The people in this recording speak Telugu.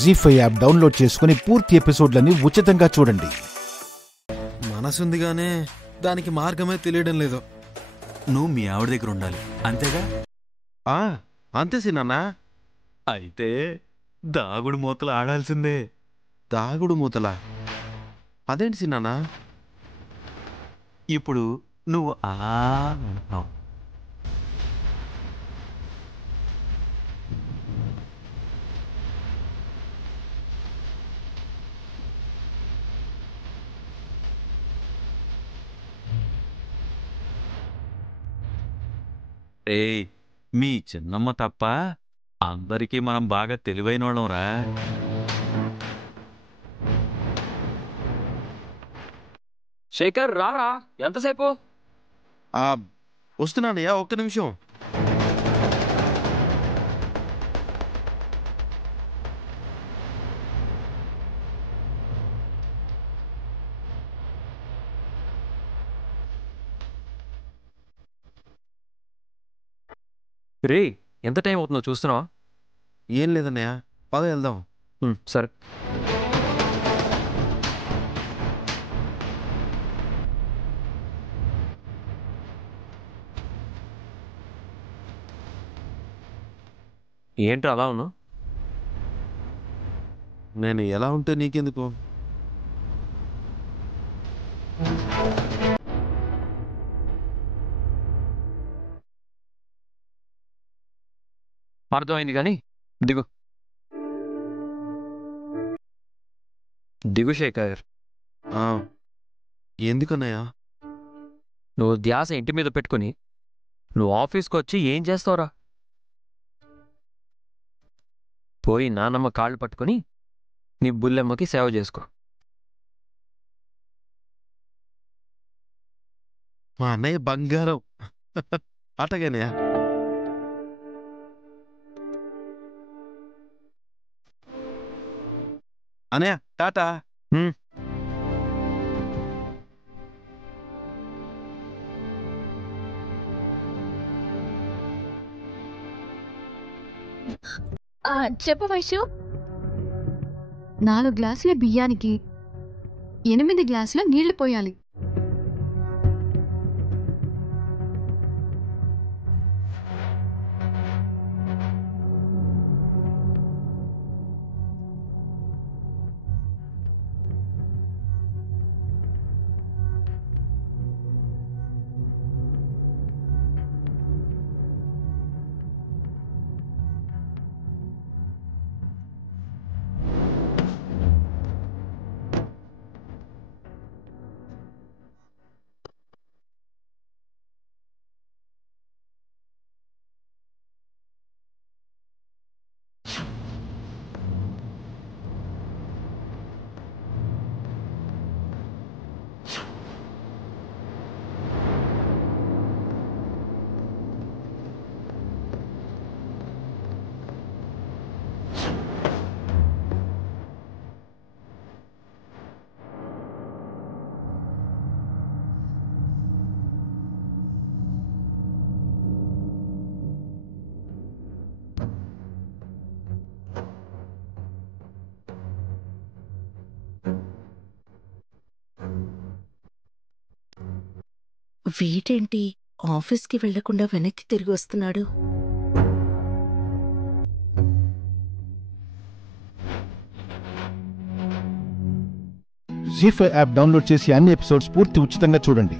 జీ5 యాప్ డౌన్లోడ్ చేసుకుని పూర్తి ఎపిసోడ్లని ఉచితంగా చూడండి. మనసుందిగానే దానికి మార్గమే తెలియడం లేదు. నువ్వు మీ ఆవిడ దగ్గర ఉండాలి, అంతేగా? అంతే సినాన్నా. అయితే దాగుడు మూతలు ఆడాల్సిందే. దాగుడు మూతలా? అదేంటి సినాన్నా? ఇప్పుడు నువ్వు అంటావు. మీ చిన్నమ్మ తప్ప అందరికీ మనం బాగా తెలివైన వాళ్ళంరా. శేఖర్ రారా, ఎంతసేపు? వస్తున్నానయ్యా, ఒక్క నిమిషం. రే, ఎంత టైం అవుతుందో చూస్తున్నావా? ఏం లేదన్నయ్య, పద వెళ్దాం. సరే. ఏంటి అలా ఉన్నావు? నేను ఎలా ఉంటే నీకెందుకు? అర్థమైంది కానీ దిగు. దిగు శేఖర్. ఎందుకన్నయ్యా? నువ్వు ధ్యాస ఇంటి మీద పెట్టుకుని నువ్వు ఆఫీస్కి వచ్చి ఏం చేస్తావురా? పోయి నానమ్మ కాళ్ళు పట్టుకుని నీ బుల్లెమ్మకి సేవ చేసుకో. మా అన్నయ్య బంగారం. అటగానయ్యా. అన్నయ్య టాటా. చెప్పు వైషు. 4 గ్లాసుల బియ్యానికి 8 గ్లాసుల నీళ్లు పోయాలి. వీటేంటి ఆఫీస్కి వెళ్లకుండా వెనక్కి తిరిగి వస్తున్నాడు? జీ5 యాప్ డౌన్లోడ్ చేసి అన్ని ఎపిసోడ్స్ పూర్తి ఉచితంగా చూడండి.